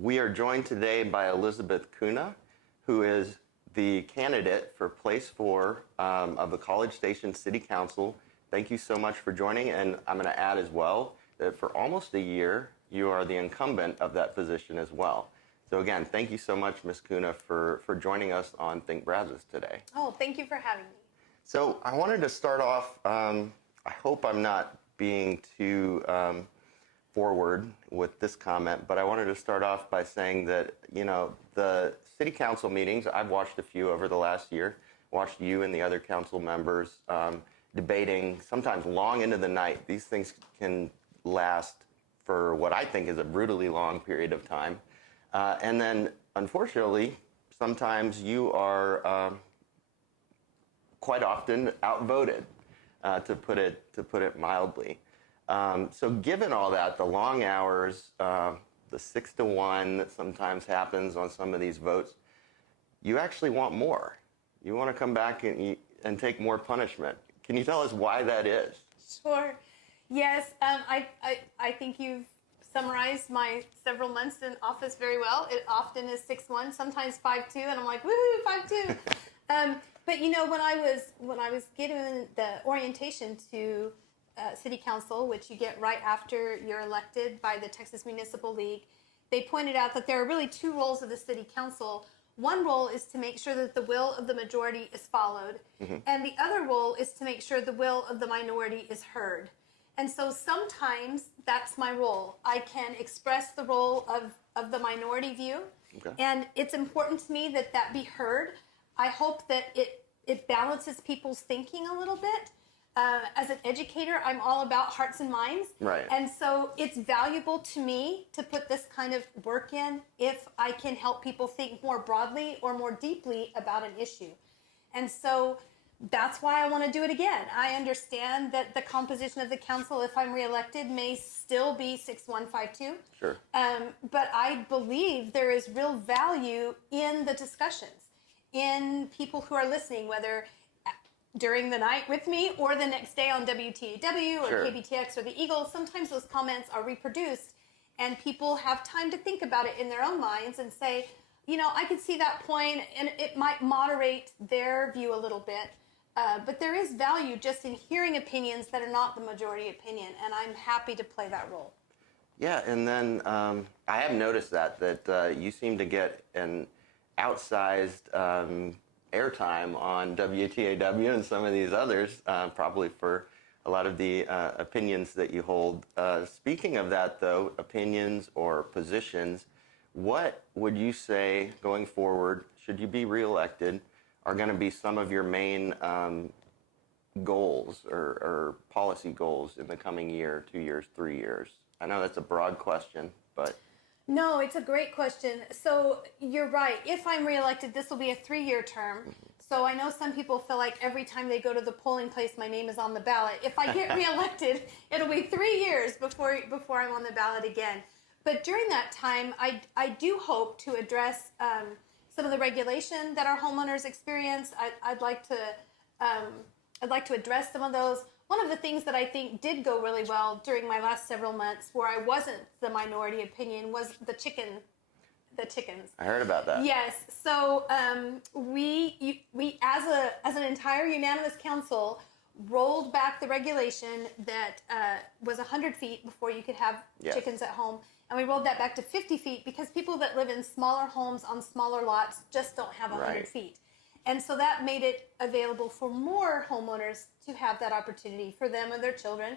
We are joined today by Elizabeth Cunha, who is the candidate for Place 4 of the College Station City Council. Thank you so much for joining, and I'm going to add as well that for almost a year, you are the incumbent of that position as well. So again, thank you so much, Ms. Cunha, for joining us on Think Brazos today. Oh, thank you for having me. So I wanted to start off, I hope I'm not being too forward with this comment, but I wanted to start off by saying that, you know, the city council meetings, I've watched a few over the last year, watched you and the other council members debating sometimes long into the night. These things can last for what I think is a brutally long period of time. And then, unfortunately, sometimes you are quite often outvoted, to put it mildly. So given all that, the long hours, the 6-1 that sometimes happens on some of these votes, you actually want more. You want to come back and take more punishment. Can you tell us why that is? Sure. Yes, I think you've summarized my several months in office very well. It often is 6-1, sometimes 5-2, and I'm like, woohoo, 5-2. But you know, when I was given the orientation to City Council, which you get right after you're elected by the Texas Municipal League, they pointed out that there are really two roles of the City Council. One role is to make sure that the will of the majority is followed, and the other role is to make sure the will of the minority is heard. And so sometimes that's my role. I can express the role of the minority view, and it's important to me that that be heard. I hope that it balances people's thinking a little bit. As an educator, I'm all about hearts and minds. Right. And so it's valuable to me to put this kind of work in if I can help people think more broadly or more deeply about an issue. And so that's why I want to do it again. I understand that the composition of the council, if I'm reelected, may still be 6-1, 5-2. Sure. But I believe there is real value in the discussions, in people who are listening, whether during the night with me or the next day on WTAW or Sure. KBTX or the Eagle. Sometimes those comments are reproduced and people have time to think about it in their own minds and say, you know, I could see that point, and it might moderate their view a little bit. But there is value just in hearing opinions that are not the majority opinion, and I'm happy to play that role. Yeah, and then I have noticed that you seem to get an outsized airtime on WTAW and some of these others, probably for a lot of the opinions that you hold. Speaking of that, though, opinions or positions, what would you say going forward, should you be reelected, are going to be some of your main goals or policy goals in the coming year, 2 years, 3 years? I know that's a broad question, but... No, it's a great question. So you're right. If I'm reelected, this will be a 3-year term. So I know some people feel like every time they go to the polling place, my name is on the ballot. If I get reelected, it'll be 3 years before I'm on the ballot again. But during that time, I do hope to address some of the regulation that our homeowners experience. I'd like to address some of those. One of the things that I think did go really well during my last several months, where I wasn't the minority opinion, was the chickens. I heard about that. Yes. So we as an entire unanimous council rolled back the regulation that was 100 feet before you could have chickens at home. And we rolled that back to 50 feet because people that live in smaller homes on smaller lots just don't have 100 feet. And so that made it available for more homeowners to have that opportunity for them and their children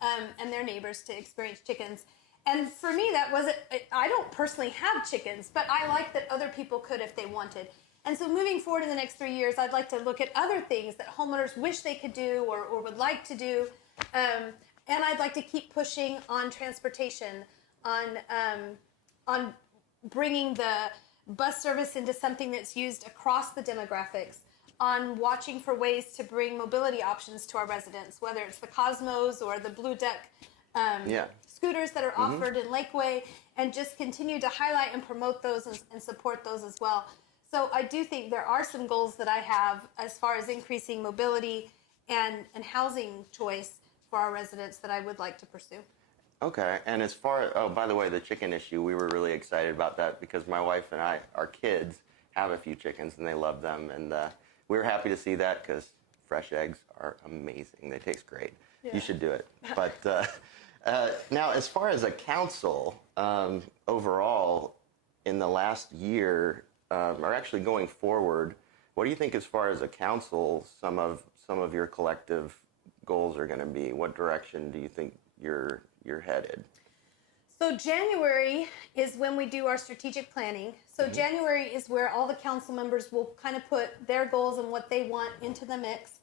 and their neighbors to experience chickens. And for me, that wasn't, I don't personally have chickens, but I like that other people could if they wanted. And so moving forward in the next 3 years, I'd like to look at other things that homeowners wish they could do or would like to do. And I'd like to keep pushing on transportation, on bringing the bus service into something that's used across the demographics, on watching for ways to bring mobility options to our residents, whether it's the Cosmos or the Blue Deck scooters that are offered in Lakeway, and just continue to highlight and promote those and support those as well. So I do think there are some goals that I have as far as increasing mobility and housing choice for our residents that I would like to pursue. Okay. And as far, oh, by the way, the chicken issue, we were really excited about that because my wife and I, our kids, have a few chickens and they love them. And we were happy to see that because fresh eggs are amazing. They taste great. Yeah. You should do it. But now, as far as a council, overall, in the last year, or actually going forward, what do you think as far as a council, some of your collective goals are going to be? What direction do you think you're headed? So January is when we do our strategic planning. So January is where all the council members will kind of put their goals and what they want into the mix.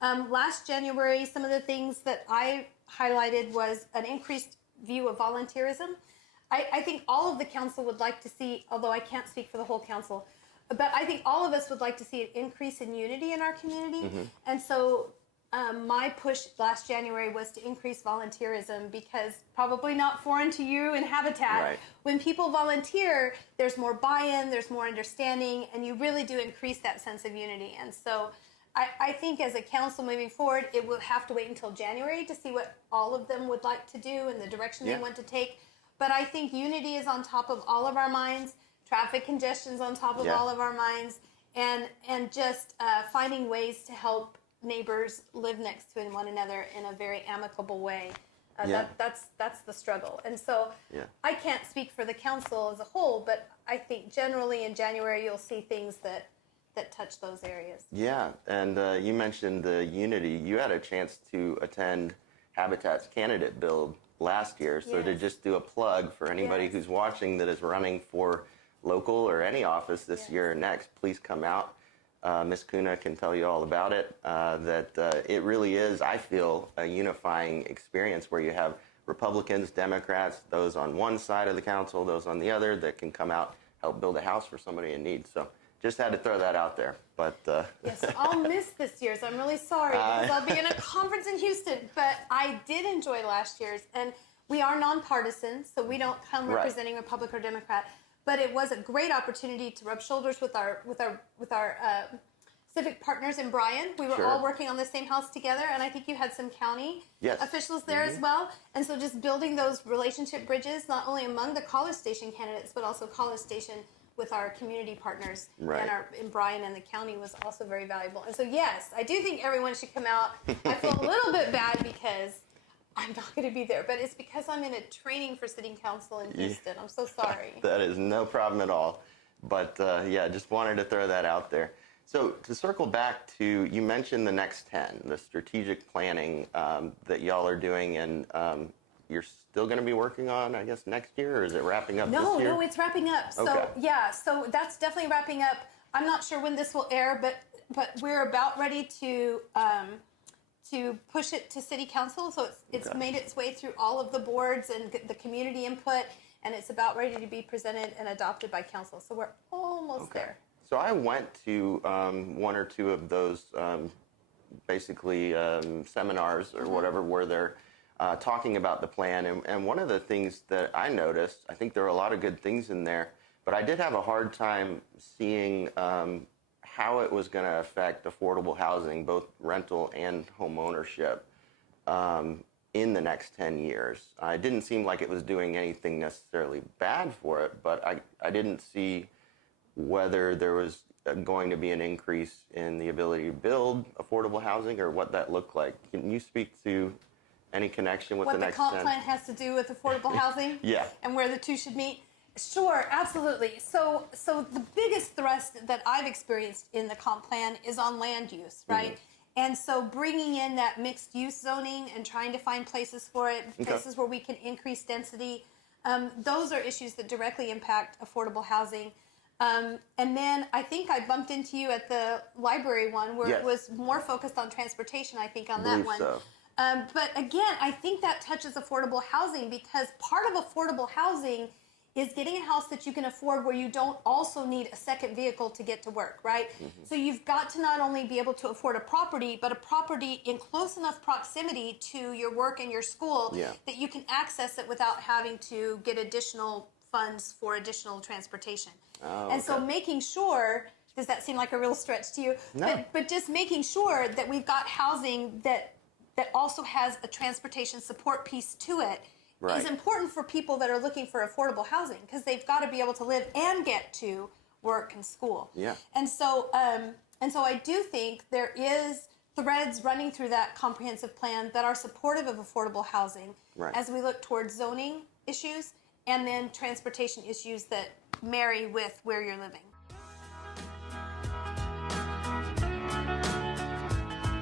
Last January, some of the things that I highlighted was an increased view of volunteerism. I think all of the council would like to see, although I can't speak for the whole council, but I think all of us would like to see an increase in unity in our community. And so my push last January was to increase volunteerism because probably not foreign to you in Habitat. Right. When people volunteer, there's more buy-in, there's more understanding, and you really do increase that sense of unity. And so I think as a council moving forward, it will have to wait until January to see what all of them would like to do and the direction they want to take. But I think unity is on top of all of our minds. Traffic congestion is on top of all of our minds. And just finding ways to help neighbors live next to one another in a very amicable way. That's the struggle. And so I can't speak for the council as a whole, but I think generally in January you'll see things that touch those areas. Yeah, and you mentioned the unity. You had a chance to attend Habitat's candidate build last year, so to just do a plug for anybody who's watching that is running for local or any office this year or next, please come out. Ms. Cunha can tell you all about it, that it really is, I feel, a unifying experience where you have Republicans, Democrats, those on one side of the council, those on the other, that can come out, help build a house for somebody in need. So just had to throw that out there. But yes, I'll miss this year's. I'm really sorry because I'll be in a conference in Houston. But I did enjoy last year's, and we are nonpartisan, so we don't come representing Republican or Democrat. But it was a great opportunity to rub shoulders with our civic partners in Bryan. We were all working on the same house together, and I think you had some county officials there as well. And so just building those relationship bridges, not only among the College Station candidates, but also College Station with our community partners in Bryan and the county was also very valuable. And so, yes, I do think everyone should come out. I feel a little bit bad because I'm not going to be there, but it's because I'm in a training for sitting council in Houston. I'm so sorry. That is no problem at all. But, just wanted to throw that out there. So to circle back to, you mentioned the next 10, the strategic planning that y'all are doing, and you're still going to be working on, I guess, next year, or is it wrapping up this year? No, it's wrapping up. So, so that's definitely wrapping up. I'm not sure when this will air, but we're about ready to push it to city council. So it's made its way through all of the boards and the community input, and it's about ready to be presented and adopted by council. So we're almost there. So I went to one or two of those basically seminars or whatever where they're talking about the plan. And one of the things that I noticed, I think there are a lot of good things in there, but I did have a hard time seeing how it was going to affect affordable housing, both rental and home ownership, in the next 10 years. It didn't seem like it was doing anything necessarily bad for it, but I didn't see whether there was going to be an increase in the ability to build affordable housing or what that looked like. Can you speak to any connection with the next 10? What the comp plan has to do with affordable housing? And where the two should meet? Sure, absolutely. So the biggest thrust that I've experienced in the comp plan is on land use, right? And so bringing in that mixed use zoning and trying to find places for it, places where we can increase density, those are issues that directly impact affordable housing. And then I think I bumped into you at the library one where it was more focused on transportation, I think, on that one. So. But again, I think that touches affordable housing because part of affordable housing is getting a house that you can afford where you don't also need a second vehicle to get to work, right? So you've got to not only be able to afford a property, but a property in close enough proximity to your work and your school that you can access it without having to get additional funds for additional transportation. And so making sure, does that seem like a real stretch to you? No. But just making sure that we've got housing that also has a transportation support piece to it Right. is important for people that are looking for affordable housing, because they've got to be able to live and get to work and school. Yeah. And so I do think there is threads running through that comprehensive plan that are supportive of affordable housing, Right. as we look towards zoning issues and then transportation issues that marry with where you're living.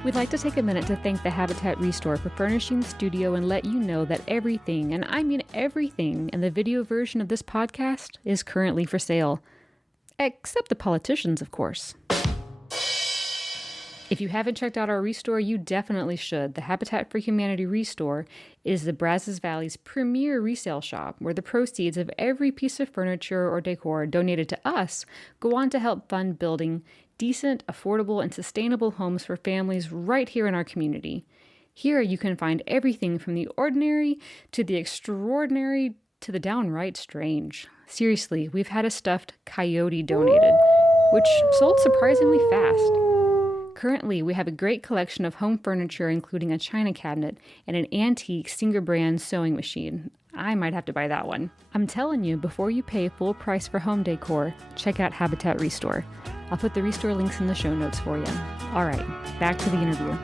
We'd like to take a minute to thank the Habitat Restore for furnishing the studio and let you know that everything, and I mean everything, in the video version of this podcast is currently for sale. Except the politicians, of course. If you haven't checked out our Restore, you definitely should. The Habitat for Humanity Restore is the Brazos Valley's premier resale shop, where the proceeds of every piece of furniture or decor donated to us go on to help fund building decent, affordable, and sustainable homes for families right here in our community. Here you can find everything from the ordinary to the extraordinary to the downright strange. Seriously, we've had a stuffed coyote donated, which sold surprisingly fast. Currently, we have a great collection of home furniture, including a china cabinet and an antique Singer brand sewing machine. I might have to buy that one. I'm telling you, before you pay full price for home decor, check out Habitat Restore. I'll put the Restore links in the show notes for you. All right, back to the interview.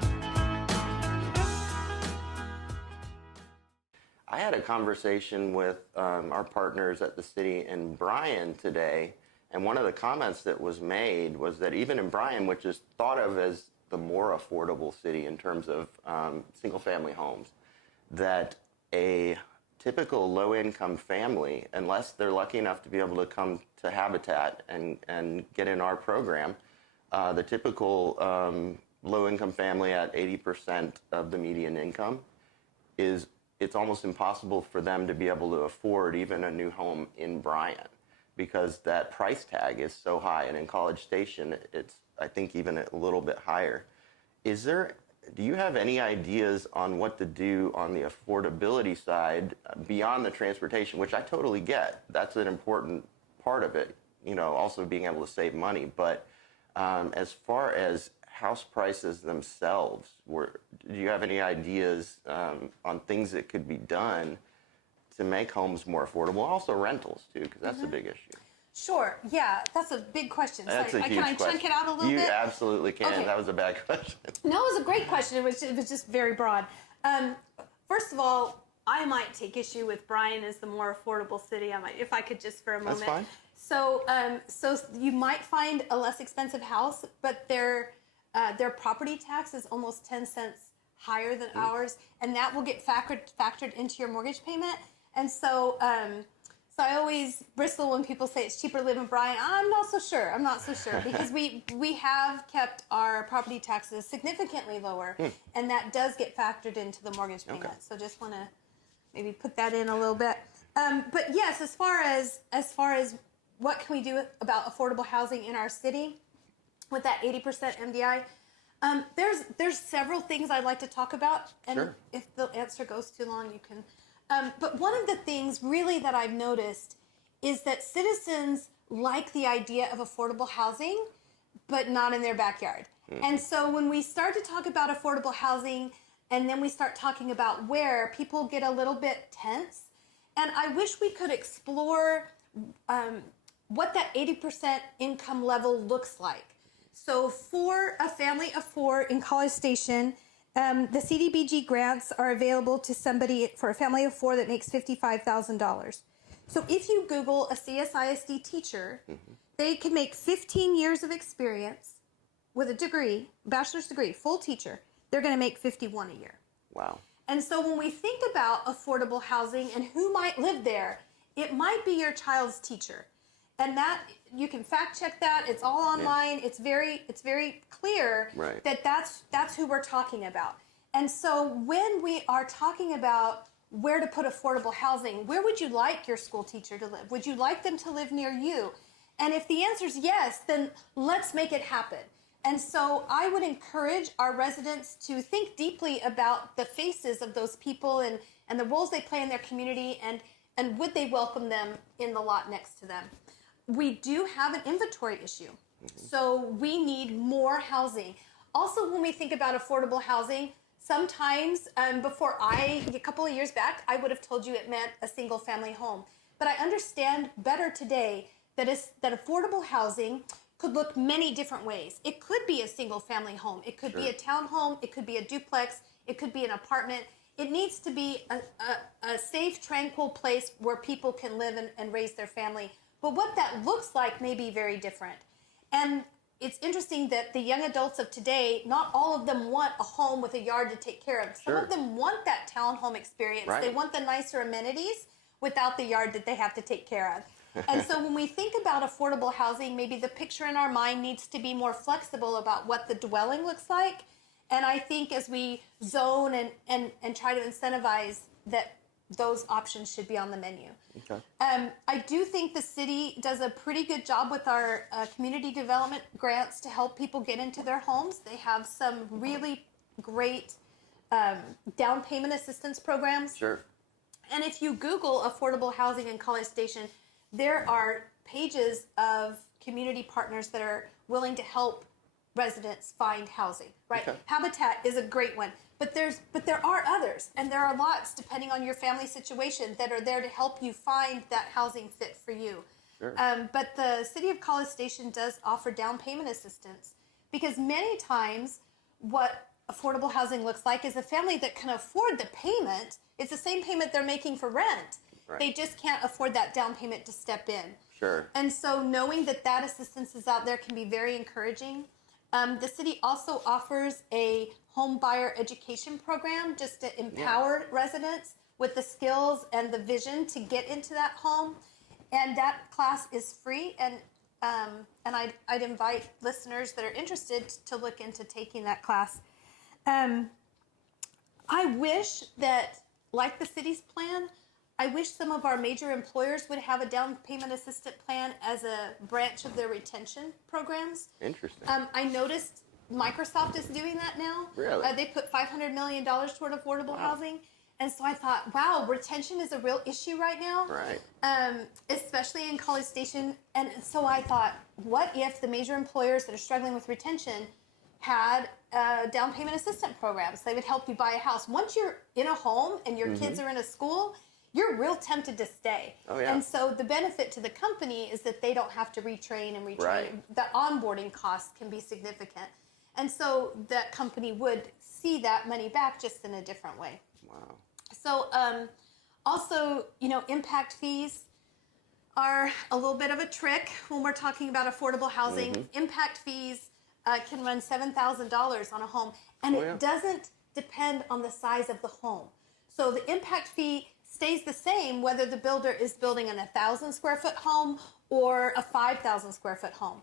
I had a conversation with our partners at the city in Bryan today, and one of the comments that was made was that even in Bryan, which is thought of as the more affordable city in terms of single-family homes, that a typical low-income family, unless they're lucky enough to be able to come to Habitat and get in our program, the typical low-income family at 80% of the median income it's almost impossible for them to be able to afford even a new home in Bryan, because that price tag is so high. And in College Station, it's, I think, even a little bit higher. Do you have any ideas on what to do on the affordability side beyond the transportation, which I totally get? That's an important part of it, also being able to save money. But as far as house prices themselves, do you have any ideas on things that could be done to make homes more affordable? Also rentals, too, because that's a big issue. Sure. Yeah, that's a big question. That's a huge Can I question. chunk it out a little bit? You absolutely can. Okay. That was a bad question. No, it was a great question. It was just very broad. First of all, I might take issue with Bryan as the more affordable city. If I could just for a moment. That's fine. So you might find a less expensive house, but their property tax is almost 10 cents higher than ours, and that will get factored into your mortgage payment. And so I always bristle when people say it's cheaper to live in Bryan. I'm not so sure because we have kept our property taxes significantly lower, and that does get factored into the mortgage payment. Okay. So just want to maybe put that in a little bit. But yes, as far as what can we do about affordable housing in our city with that 80% MDI, there's several things I'd like to talk about, and Sure. if the answer goes too long, you can. But one of the things really that I've noticed is that citizens like the idea of affordable housing, but not in their backyard. And so when we start to talk about affordable housing, and then we start talking about where, people get a little bit tense. And I wish we could explore what that 80% income level looks like. So for a family of four in College Station, the CDBG grants are available to somebody for a family of four that makes $55,000. So if you Google a CSISD teacher, they can make 15 years of experience with a degree, bachelor's degree, full teacher. They're going to make $51,000 a year. Wow. And so when we think about affordable housing and who might live there, it might be your child's teacher. And that, you can fact check that. It's all online. Yeah. It's very clear that that's who we're talking about. And so when we are talking about where to put affordable housing, where would you like your school teacher to live? Would you like them to live near you? And if the answer is yes, then let's make it happen. And so I would encourage our residents to think deeply about the faces of those people and the roles they play in their community, and would they welcome them in the lot next to them. We do have an inventory issue, so we need more housing. Also, when we think about affordable housing, Sometimes a couple of years back, I would have told you it meant a single family home. But I understand better today that affordable housing could look many different ways. It could be a single family home. It could be a townhome. It could be a duplex. It could be an apartment. It needs to be a safe, tranquil place where people can live and raise their family. But what that looks like may be very different. And it's interesting that the young adults of today, not all of them want a home with a yard to take care of. Some of them want that townhome experience. Right. They want the nicer amenities without the yard that they have to take care of. And so when we think about affordable housing, maybe the picture in our mind needs to be more flexible about what the dwelling looks like. And I think as we zone and try to incentivize that, those options should be on the menu. Okay. I do think the city does a pretty good job with our community development grants to help people get into their homes. They have some really great down payment assistance programs. Sure. And if you Google affordable housing in College Station, there are pages of community partners that are willing to help residents find housing, right? Okay. Habitat is a great one, but there are others, and there are lots, depending on your family situation, that are there to help you find that housing fit for you. Sure. But the City of College Station does offer down payment assistance, because many times what affordable housing looks like is a family that can afford the payment. It's the same payment they're making for rent. Right. They just can't afford that down payment to step in. Sure. And so knowing that assistance is out there can be very encouraging. The city also offers a home buyer education program just to empower residents with the skills and the vision to get into that home. And that class is free. And I'd invite listeners that are interested to look into taking that class. I wish that, like the city's plan, I wish some of our major employers would have a down payment assistant plan as a branch of their retention programs. Interesting. I noticed Microsoft is doing that now. Really? They put $500 million toward affordable housing. And so I thought, wow, retention is a real issue right now. Right. Especially in College Station. And so I thought, what if the major employers that are struggling with retention had down payment assistant programs? They would help you buy a house. Once you're in a home and your kids are in a school, you're real tempted to stay. Oh, yeah. And so the benefit to the company is that they don't have to retrain and retrain. Right. The onboarding costs can be significant. And so that company would see that money back just in a different way. Wow. So also, impact fees are a little bit of a trick when we're talking about affordable housing. Mm-hmm. Impact fees can run $7,000 on a home. And it doesn't depend on the size of the home. So the impact fee stays the same whether the builder is building an 1,000 square foot home or a 5,000 square foot home.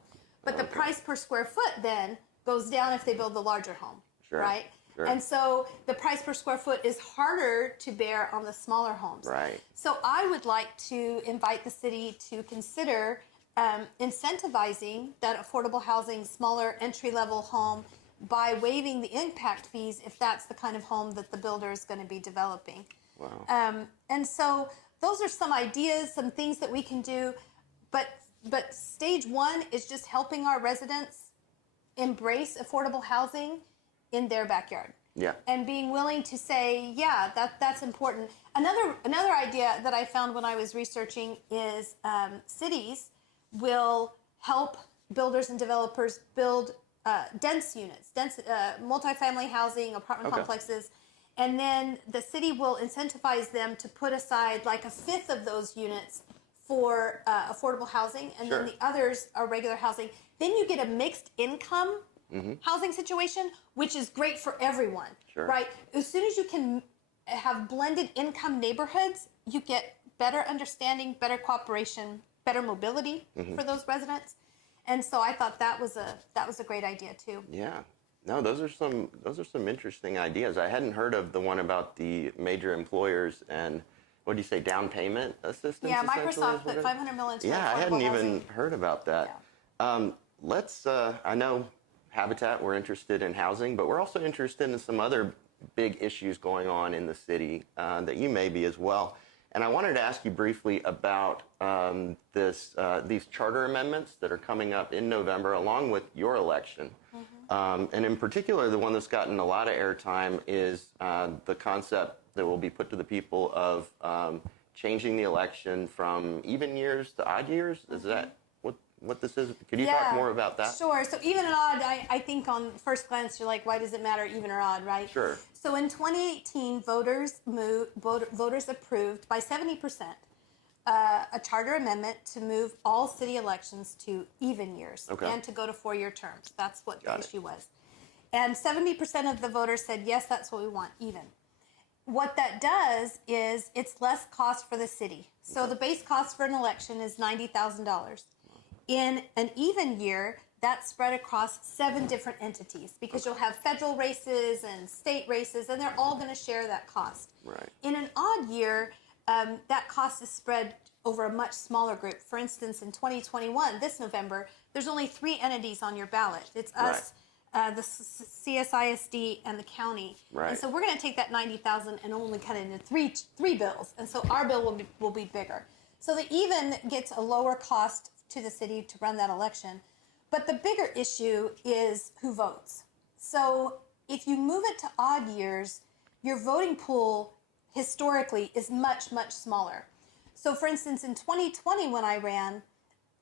But the price per square foot then goes down if they build the larger home, right? Sure. And so the price per square foot is harder to bear on the smaller homes. Right. So I would like to invite the city to consider incentivizing that affordable housing, smaller entry-level home by waiving the impact fees if that's the kind of home that the builder is going to be developing. Wow. And so those are some ideas, some things that we can do. But stage one is just helping our residents embrace affordable housing in their backyard. Yeah. And being willing to say, yeah, that's important. Another idea that I found when I was researching is cities will help builders and developers build dense units, multifamily housing, apartment complexes. And then the city will incentivize them to put aside like a fifth of those units for affordable housing, and then the others are regular housing. Then you get a mixed income housing situation, which is great for everyone, right? As soon as you can have blended income neighborhoods, you get better understanding, better cooperation, better mobility for those residents. And so I thought that was a great idea too. Yeah. No, those are some interesting ideas. I hadn't heard of the one about the major employers and what do you say, down payment assistance? Yeah, Microsoft put $500 million. Yeah, I hadn't even heard about that. Yeah. I know Habitat, we're interested in housing, but we're also interested in some other big issues going on in the city that you may be as well. And I wanted to ask you briefly about these charter amendments that are coming up in November, along with your election. And in particular, the one that's gotten a lot of airtime is the concept that will be put to the people of changing the election from even years to odd years. Is that what this is? Could you talk more about that? Sure. So even and odd, I think on first glance, you're like, why does it matter even or odd, right? Sure. So in 2018, voters approved by 70% a charter amendment to move all city elections to even years and to go to 4-year terms. That's what the issue was. And 70% of the voters said, yes, that's what we want, even. What that does is it's less cost for the city. So the base cost for an election is $90,000. In an even year, that's spread across 7 different entities because you'll have federal races and state races, and they're all going to share that cost. Right. In an odd year, that cost is spread over a much smaller group. For instance, in 2021, this November, there's only 3 entities on your ballot. It's us, the CSISD, and the county. Right. And so we're going to take that 90,000 and only cut it into three bills. And so our bill will be bigger. So the even gets a lower cost to the city to run that election. But the bigger issue is who votes. So if you move it to odd years, your voting pool historically is much, much smaller. So for instance, in 2020 when I ran,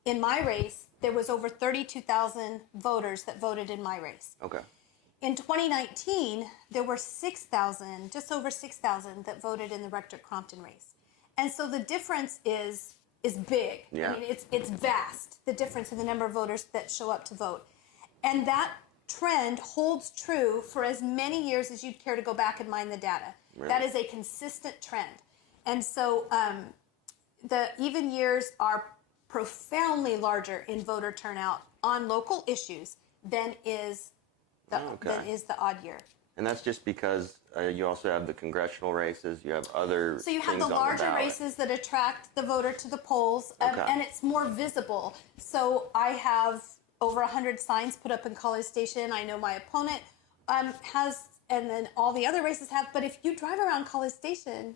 in my race, there was over 32,000 voters that voted in my race. Okay. In 2019, there were 6,000, just over 6,000 that voted in the Rector-Crompton race. And so the difference is big. Yeah. I mean, it's vast, the difference in the number of voters that show up to vote. And that trend holds true for as many years as you'd care to go back and mine the data. Really? That is a consistent trend. And so the even years are profoundly larger in voter turnout on local issues than is the odd year. And that's just because you also have the congressional races, you have other So you have things the on larger ballot. races that attract the voter to the polls, and it's more visible. So I have over 100 signs put up in College Station. I know my opponent has, and then all the other races have. But if you drive around College Station,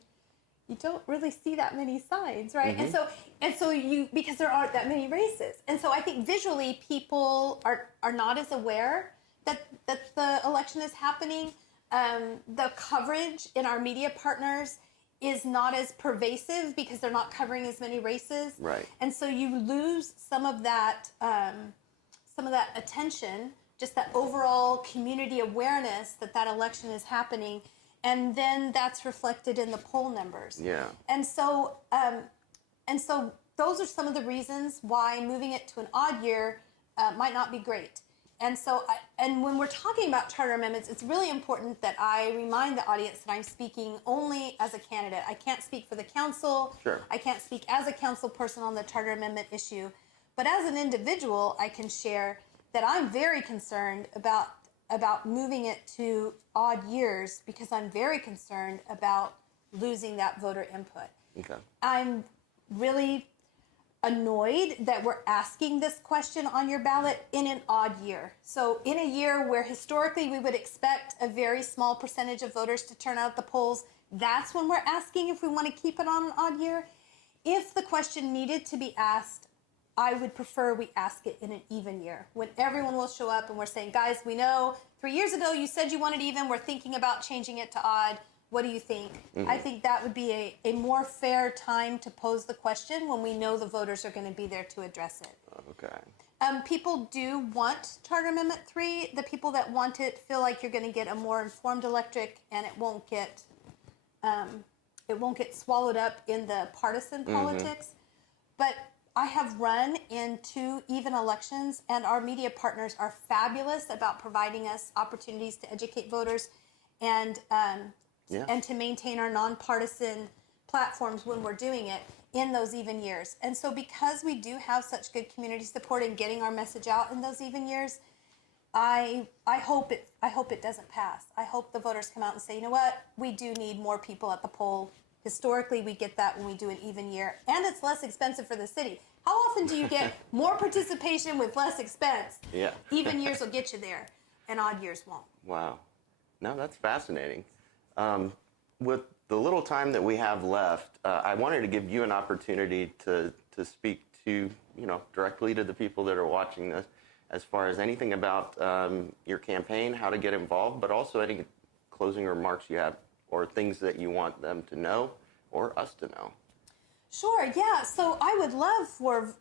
you don't really see that many signs, right? Mm-hmm. And so you, because there aren't that many races. And so I think visually people are not as aware that the election is happening. The coverage in our media partners is not as pervasive because they're not covering as many races. Right. And so you lose some of that attention, just that overall community awareness that election is happening. And then that's reflected in the poll numbers. Yeah. And so those are some of the reasons why moving it to an odd year might not be great. And so, and when we're talking about charter amendments, it's really important that I remind the audience that I'm speaking only as a candidate. I can't speak for the council. Sure. I can't speak as a council person on the charter amendment issue. But as an individual, I can share that I'm very concerned about moving it to odd years because I'm very concerned about losing that voter input. Okay. I'm really annoyed that we're asking this question on your ballot in an odd year. So in a year where historically we would expect a very small percentage of voters to turn out at the polls, that's when we're asking if we want to keep it on an odd year. If the question needed to be asked, I would prefer we ask it in an even year when everyone will show up and we're saying, guys, we know 3 years ago you said you wanted even, we're thinking about changing it to odd. What do you think? Mm-hmm. I think that would be a more fair time to pose the question when we know the voters are going to be there to address it. Okay. People do want Charter Amendment 3. The people that want it feel like you're going to get a more informed electorate and it won't get swallowed up in the partisan politics. But I have run in 2 even elections, and our media partners are fabulous about providing us opportunities to educate voters and to maintain our nonpartisan platforms when we're doing it in those even years. And so because we do have such good community support in getting our message out in those even years, I hope it doesn't pass. I hope the voters come out and say, you know what, we do need more people at the poll. Historically, we get that when we do an even year, and it's less expensive for the city. How often do you get more participation with less expense? Yeah. Even years will get you there, and odd years won't. Wow. No, that's fascinating. With the little time that we have left, I wanted to give you an opportunity to speak to, directly to the people that are watching this, as far as anything about your campaign, how to get involved, but also any closing remarks you have or things that you want them to know or us to know. Sure, yeah. So I would love for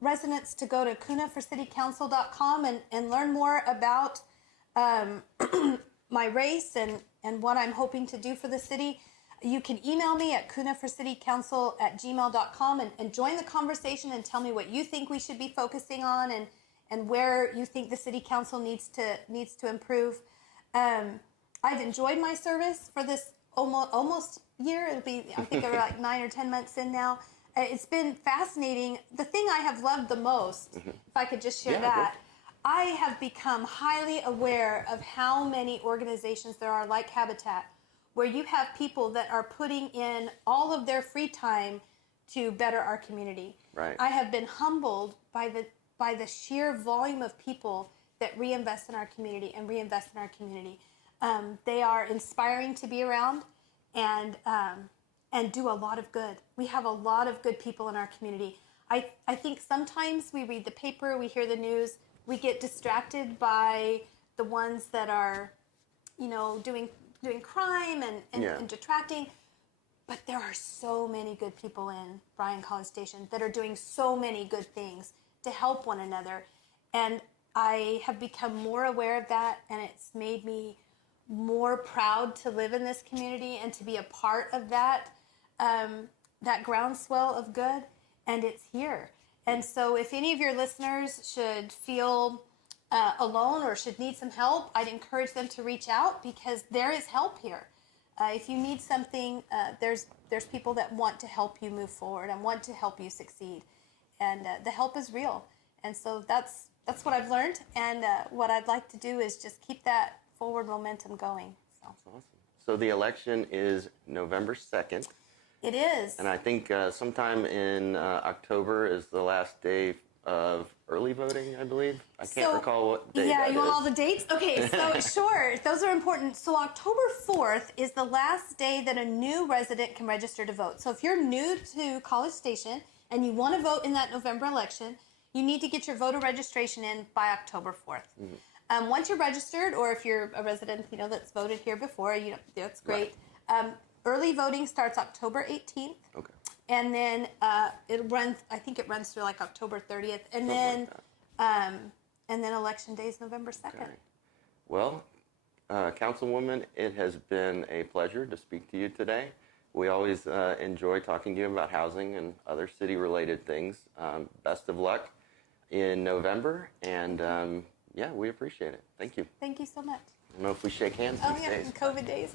residents to go to cunhaforcitycouncil.com and learn more about my race and what I'm hoping to do for the city. You can email me at cunhaforcitycouncil@gmail.com and join the conversation and tell me what you think we should be focusing on and where you think the city council needs to improve. I've enjoyed my service for this almost year. It'll be, I think, we're like 9 or 10 months in now. It's been fascinating. The thing I have loved the most, if I could just share that, I have become highly aware of how many organizations there are like Habitat, where you have people that are putting in all of their free time to better our community. Right. I have been humbled by the sheer volume of people that reinvest in our community and reinvest in our community. They are inspiring to be around and do a lot of good. We have a lot of good people in our community. I think sometimes we read the paper, we hear the news, we get distracted by the ones that are, doing crime and detracting. But there are so many good people in Bryan College Station that are doing so many good things to help one another. And I have become more aware of that, and it's made me more proud to live in this community and to be a part of that groundswell of good, and it's here. And so if any of your listeners should feel alone or should need some help, I'd encourage them to reach out, because there is help here. If you need something, there's people that want to help you move forward and want to help you succeed, and the help is real. And so that's what I've learned, and what I'd like to do is just keep that forward momentum going. So. That's awesome. So the election is November 2nd. It is. And I think sometime in October is the last day of early voting, I believe. I can't recall what day Yeah, that you want is. all the dates? Okay, so sure. Those are important. So October 4th is the last day that a new resident can register to vote. So if you're new to College Station and you want to vote in that November election, you need to get your voter registration in by October 4th. Mm-hmm. Once you're registered, or if you're a resident, that's voted here before, that's great. Right. Early voting starts October 18th. Okay. And then it runs through like October 30th, and then election day is November 2nd. Okay. Well, Councilwoman, it has been a pleasure to speak to you today. We always enjoy talking to you about housing and other city-related things. Best of luck in November, and we appreciate it. Thank you. Thank you so much. I don't know if we shake hands these days. In COVID days.